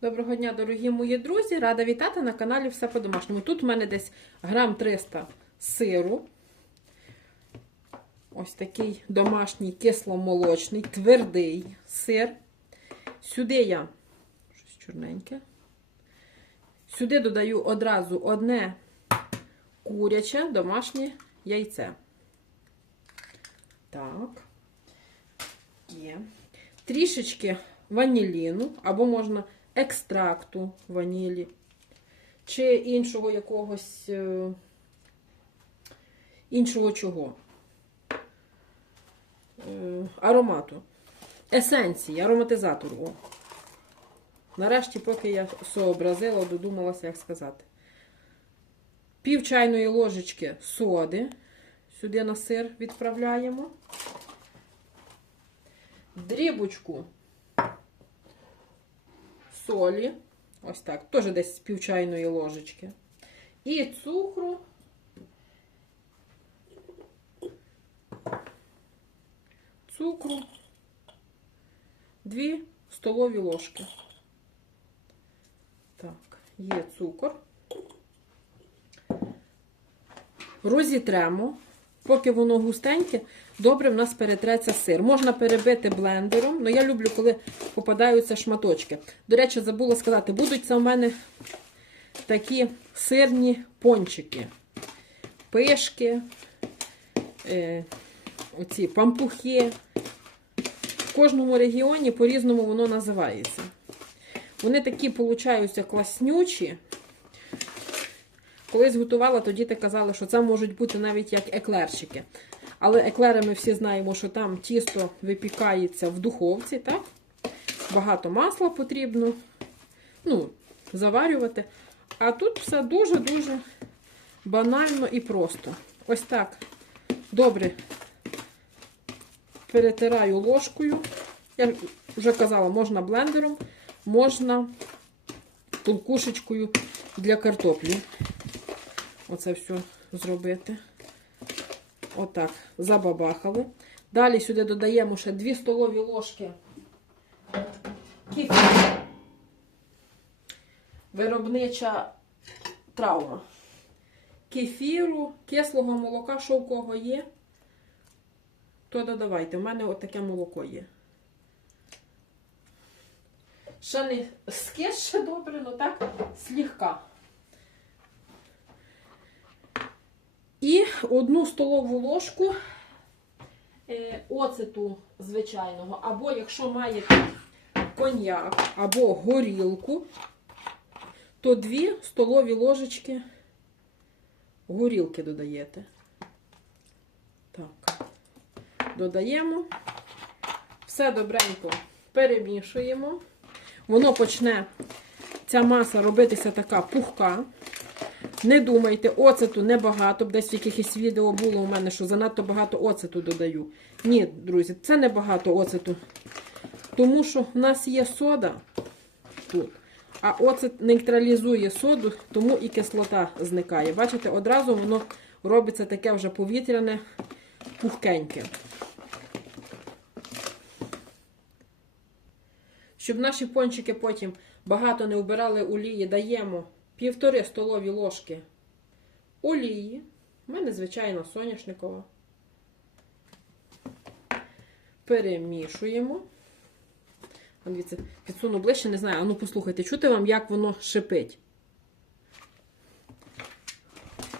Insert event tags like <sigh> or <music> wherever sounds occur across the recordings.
Доброго дня, дорогі мої друзі! Рада вітати на каналі Все по-домашньому. Тут в мене десь грам 300 сиру. Ось такий домашній кисломолочний, твердий сир. Сюди я щось чорненьке. Сюди додаю одразу одне куряче домашнє яйце. Так. Є. Трішечки ваніліну, або можна екстракту ванілі, чи іншого якогось е, іншого чого. Е, аромату. Есенції, ароматизатору. О. Нарешті, поки я сообразила, додумалася, як сказати. Пів чайної ложечки соди. Сюди на сир відправляємо. Дрібочку солі. Ось так. Теж десь з пів чайної ложечки. І цукру. Цукру. Дві столові ложки. Так, є цукор. Розітремо. Поки воно густеньке, добре в нас перетреться сир. Можна перебити блендером, але я люблю, коли попадаються шматочки. До речі, забула сказати, будуть це у мене такі сирні пончики, пишки, е, оці пампухи. В кожному регіоні по-різному воно називається. Вони такі, получаються, класнючі. Колись готувала, то діти казали, що це можуть бути навіть як еклерчики. Але еклери ми всі знаємо, що там тісто випікається в духовці, так? Багато масла потрібно ну, заварювати. А тут все дуже-дуже банально і просто. Ось так добре перетираю ложкою. Я вже казала, можна блендером, можна толкушечкою для картоплі. Оце все зробити. Отак, забабахали. Далі сюди додаємо ще 2 столові ложки кефіру. Виробнича травма. Кефіру, кислого молока, що в кого є, то додавайте. У мене отаке молоко є. Ще не скис ще добре, але так слегка. І одну столову ложку е, оцету звичайного, або якщо маєте коньяк, або горілку, то дві столові ложечки горілки додаєте. Так, додаємо. Все добренько перемішуємо. Воно почне, ця маса робитися така пухка. Не думайте, оцету небагато, десь в якихось відео було у мене, що занадто багато оцету додаю. Ні, друзі, це небагато оцету. Тому що в нас є сода тут, а оцет нейтралізує соду, тому і кислота зникає. Бачите, одразу воно робиться таке вже повітряне, пухкеньке. Щоб наші пончики потім багато не вбирали олії, даємо півтори столові ложки олії. У мене, звичайно, соняшникова. Перемішуємо. Дивіться, підсуну ближче, не знаю. А ну послухайте, чути вам, як воно шипить.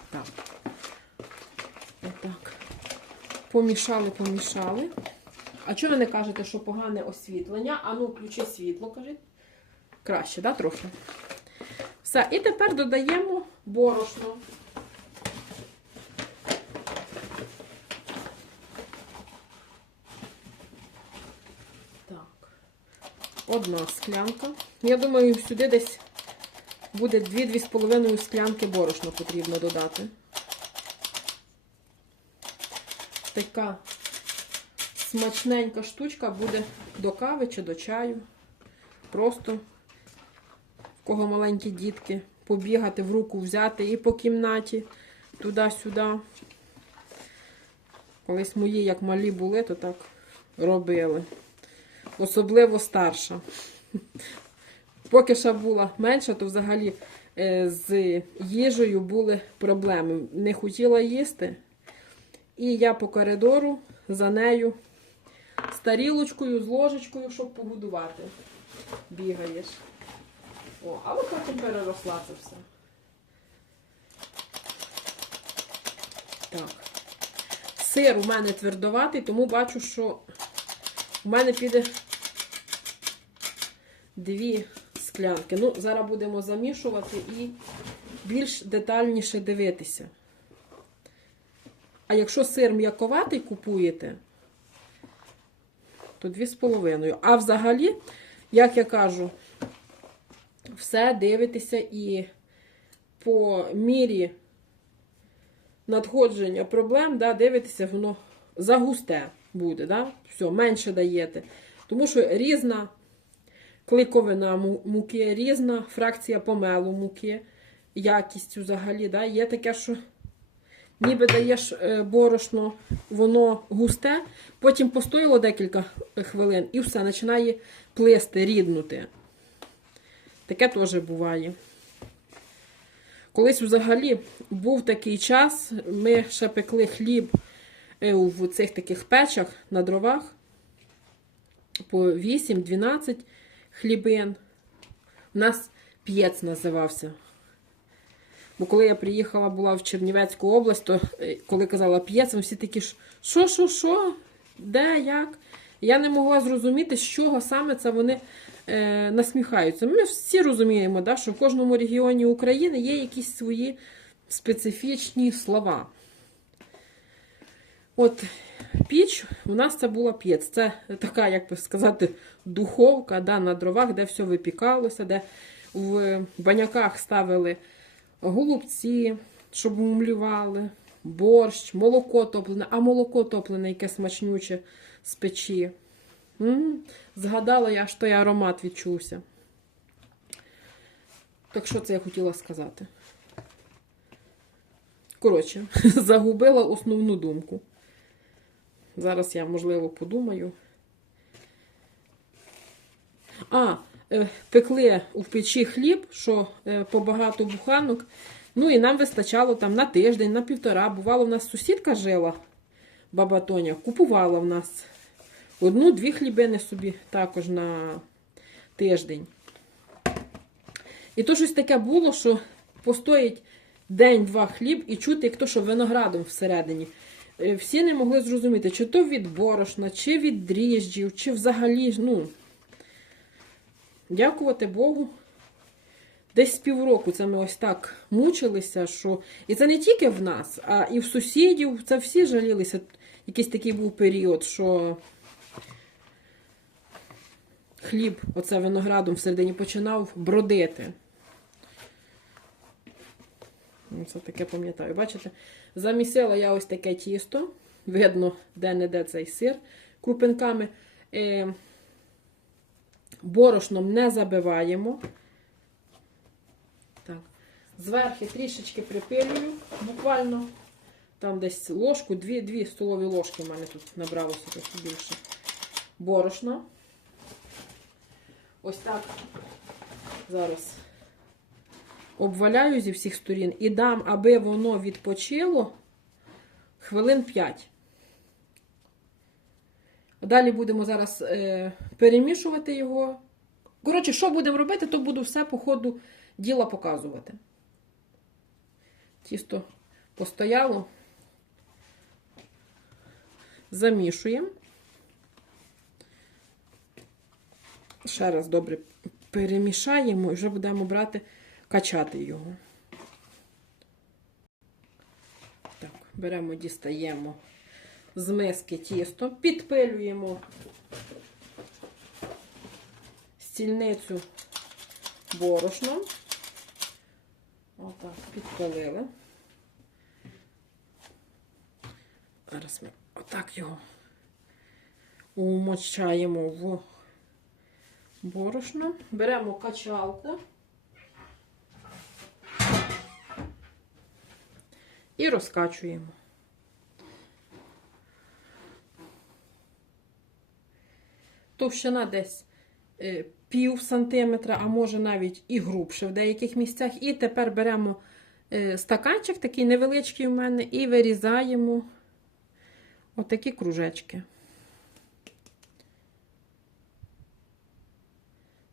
Так. Отак. Помішали, помішали. А чого ви не кажете, що погане освітлення? А ну, включи світло, кажіть. Краще, да, трохи? Все, і тепер додаємо борошно. Так, одна склянка. Я думаю, сюди десь буде 2-2,5 склянки борошна потрібно додати. Така смачненька штучка буде до кави чи до чаю. Просто кого маленькі дітки, побігати в руку взяти і по кімнаті, туди-сюди. Колись мої, як малі були, то так робили. Особливо старша. Поки ще була менша, то взагалі е, з їжею були проблеми. Не хотіла їсти. І я по коридору за нею з тарілочкою, з ложечкою, щоб погодувати. Бігаєш. О, але потім переросла це все. Так. Сир у мене твердоватий, тому бачу, що у мене піде дві склянки. Ну, зараз будемо замішувати і більш детальніше дивитися. А якщо сир м'яковатий купуєте, то дві з половиною. А взагалі, як я кажу, все дивитеся і по мірі надходження проблем, да, дивитеся, воно загусте буде. Да? Все, менше даєте. Тому що різна кликовина муки, різна фракція помелу муки, якістю взагалі. Да? Є таке, що ніби даєш е, борошно, воно густе, потім постояло декілька хвилин і все, починає плисти, ріднути. Таке теж буває. Колись взагалі був такий час, ми ще пекли хліб е, в цих таких печах на дровах по 8-12 хлібин. У нас п'єць називався. Бо коли я приїхала була в Чернівецьку область, то е, коли казала п'єць, всі такі що, що, що? Де, як? Я не могла зрозуміти, з чого саме це вони е, насміхаються. Ми всі розуміємо, да, що в кожному регіоні України є якісь свої специфічні слова. От піч у нас це була п'єць. Це така, як би сказати, духовка да, на дровах, де все випікалося, де в баняках ставили голубці, щоб мумлювали, борщ, молоко топлене, а молоко топлене, яке смачнюче з печі. М, Згадала я, аж той аромат відчувся. Так що це я хотіла сказати? Коротше, <laughs> загубила основну думку. Зараз я, можливо, подумаю. А, е, пекли в печі хліб, що е, побагато буханок. Ну і нам вистачало там на тиждень, на півтора. Бувало, в нас сусідка жила, баба Тоня, купувала в нас одну-дві хлібини собі також на тиждень. І то щось таке було, що постоїть день-два хліб і чути, як то, що виноградом всередині. Е, Всі не могли зрозуміти, чи то від борошна, чи від дріжджів, чи взагалі, ну, дякувати Богу. Десь з півроку це ми ось так мучилися, що. І це не тільки в нас, а і в сусідів. Це всі жалілися. Якийсь такий був період, що хліб, оце виноградом всередині починав бродити. Ну, Це таке пам'ятаю. Бачите? Замісила я ось таке тісто. Видно, де-не-де цей сир крупинками. Е, борошном не забиваємо. Так. Зверху трішечки припилюю, буквально. Там десь ложку, дві, дві столові ложки в мене тут набралося трохи більше. Борошно. Ось так. Зараз обваляю зі всіх сторін і дам, аби воно відпочило хвилин 5. Далі будемо зараз е, перемішувати його. Коротше, що будемо робити, то буду все по ходу діла показувати. Тісто постояло. Замішуємо. Ще раз добре перемішаємо і вже будемо брати, качати його. Так, беремо, дістаємо з миски тісто, підпилюємо стільницю борошном. Отак, підпалили. Зараз ми отак його умочаємо в борошно. Беремо качалку і розкачуємо. Товщина десь е, пів сантиметра, а може навіть і грубше в деяких місцях. І тепер беремо е, стаканчик, такий невеличкий у мене, і вирізаємо отакі кружечки.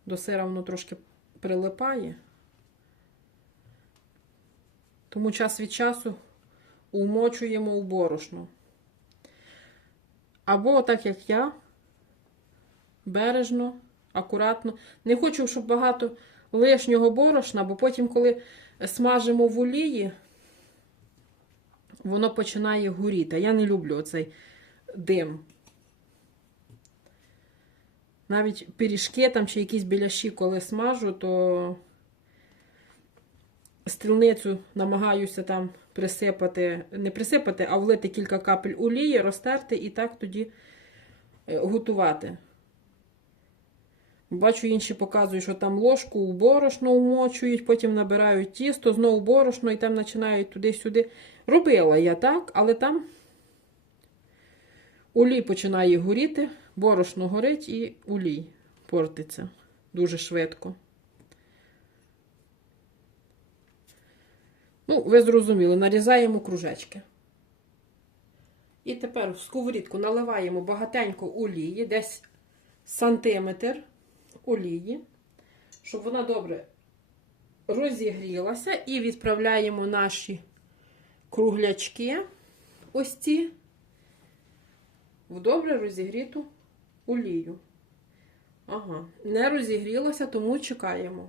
До сира воно трошки прилипає. Тому час від часу умочуємо у борошно. Або так як я, бережно, акуратно. Не хочу, щоб багато лишнього борошна, бо потім, коли смажимо в олії, воно починає горіти. Я не люблю оцей дим. Навіть пиріжки там чи якісь біляші, коли смажу, то стрілницю намагаюся там присипати, не присипати, а влити кілька капель олії, розтерти і так тоді е, готувати. Бачу, інші показують, що там ложку у борошно вмочують, потім набирають тісто, знову борошно і там починають туди-сюди. Робила я так, але там олій починає горіти, борошно горить і олій портиться дуже швидко. Ну, ви зрозуміли, нарізаємо кружечки. І тепер в сковорідку наливаємо багатенько олії, десь сантиметр олії, щоб вона добре розігрілася, і відправляємо наші круглячки, ось ці, в добре розігріту олію. Ага, не розігрілося, тому чекаємо.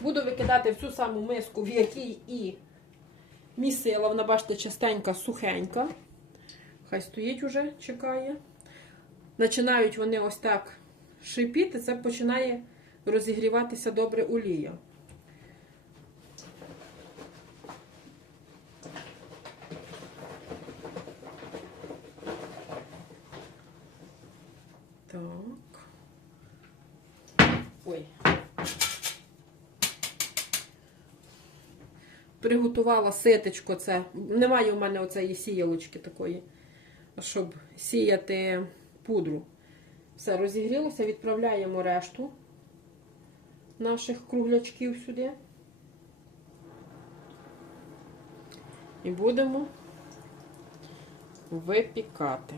Буду викидати в цю саму миску, в якій і місила. Вона, бачите, частенька, сухенька. Хай стоїть уже, чекає. Починають вони ось так шипіти, це починає розігріватися добре олія. Так. Ой. Приготувала ситечко це. Немає у мене оцеї сіялочки такої, щоб сіяти пудру. Все, розігрілося, відправляємо решту наших круглячків сюди. І будемо випікати.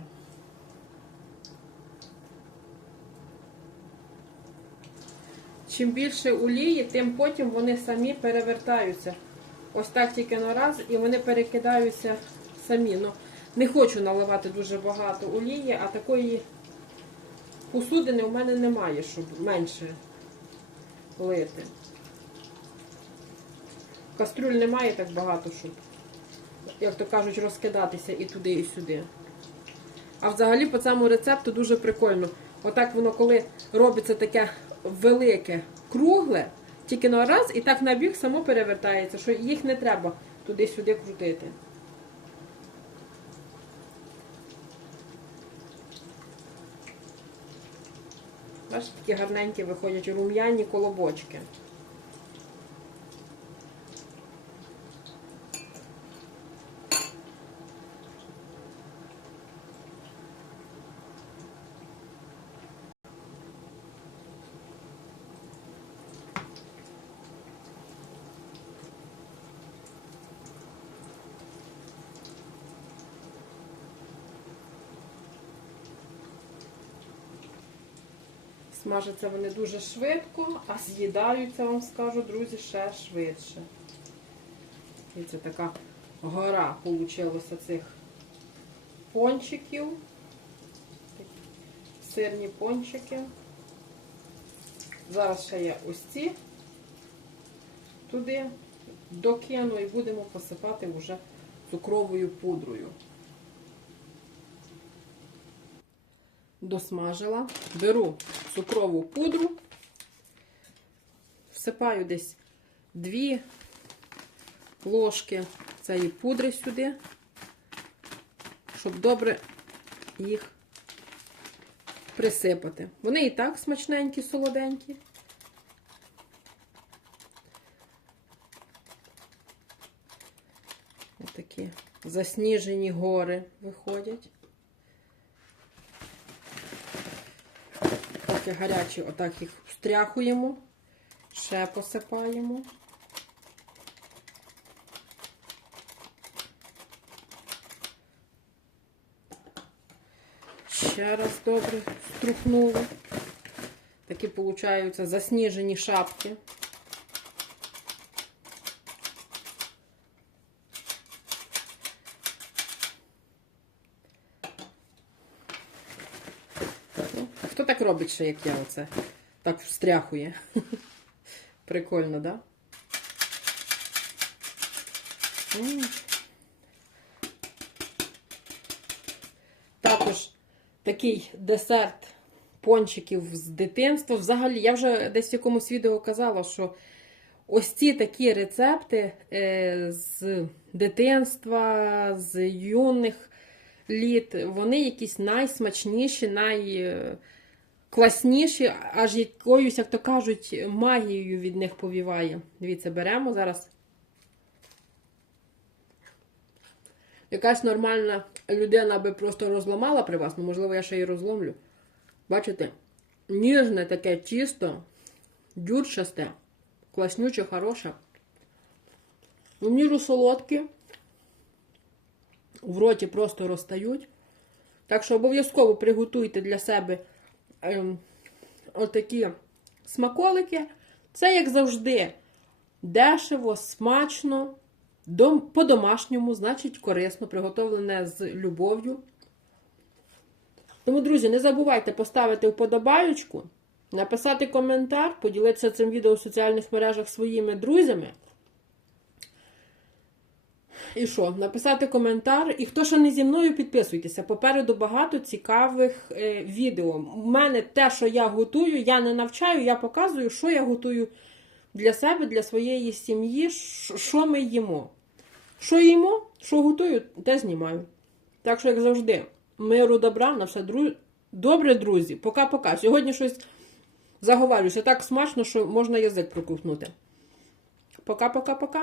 Чим більше олії, тим потім вони самі перевертаються. Ось так тільки на раз, і вони перекидаються самі. Ну, не хочу наливати дуже багато олії, а такої посудини у мене немає, щоб менше лити. Кастрюль немає так багато, щоб, як то кажуть, розкидатися і туди, і сюди. А взагалі по цьому рецепту дуже прикольно. Отак воно, коли робиться таке велике, кругле, тільки на раз і так на бік само перевертається, що їх не треба туди-сюди крутити. Бачите, такі гарненькі виходять рум'яні колобочки. Смажаться вони дуже швидко, а з'їдаються, вам скажу, друзі, ще швидше. І це така гора получилося цих пончиків. Сирні пончики. Зараз ще я ось ці туди докину і будемо посипати вже цукровою пудрою. Досмажила, беру цукрову пудру, всипаю десь 2 ложки цієї пудри сюди, щоб добре їх присипати. Вони і так смачненькі, солоденькі. Такі засніжені гори виходять. Поки гарячі, отак їх встряхуємо, ще посипаємо. Ще раз добре струхнули. Такі получаються засніжені шапки. Ну, Хто так робить ще, як я оце? Так встряхує. <laughs> Прикольно, да? Також такий десерт пончиків з дитинства. Взагалі, я вже десь в якомусь відео казала, що ось ці такі рецепти е, з дитинства, з юних літ, вони якісь найсмачніші, найкласніші, аж якоюсь, як то кажуть, магією від них повіває. Дивіться, беремо зараз. Якась нормальна людина би просто розламала при вас, ну можливо, я ще її розломлю. Бачите? Ніжне таке тісто, дюрчасте, класнюче, хороше. В міру солодкі. В роті просто розтають. Так що обов'язково приготуйте для себе отакі смаколики. Це, як завжди, дешево, смачно, по-домашньому, значить корисно, приготовлене з любов'ю. Тому, друзі, не забувайте поставити вподобаючку, написати коментар, поділитися цим відео в соціальних мережах своїми друзями. І що? Написати коментар. І хто ще не зі мною, підписуйтеся. Попереду багато цікавих е, відео. У мене те, що я готую, я не навчаю, я показую, що я готую для себе, для своєї сім'ї, що- ми їмо. Що їмо, що готую, те знімаю. Так що, як завжди, миру добра, на все дру... добре, друзі. Пока-пока. Сьогодні щось заговарюся так смачно, що можна язик проковтнути. Пока-пока-пока.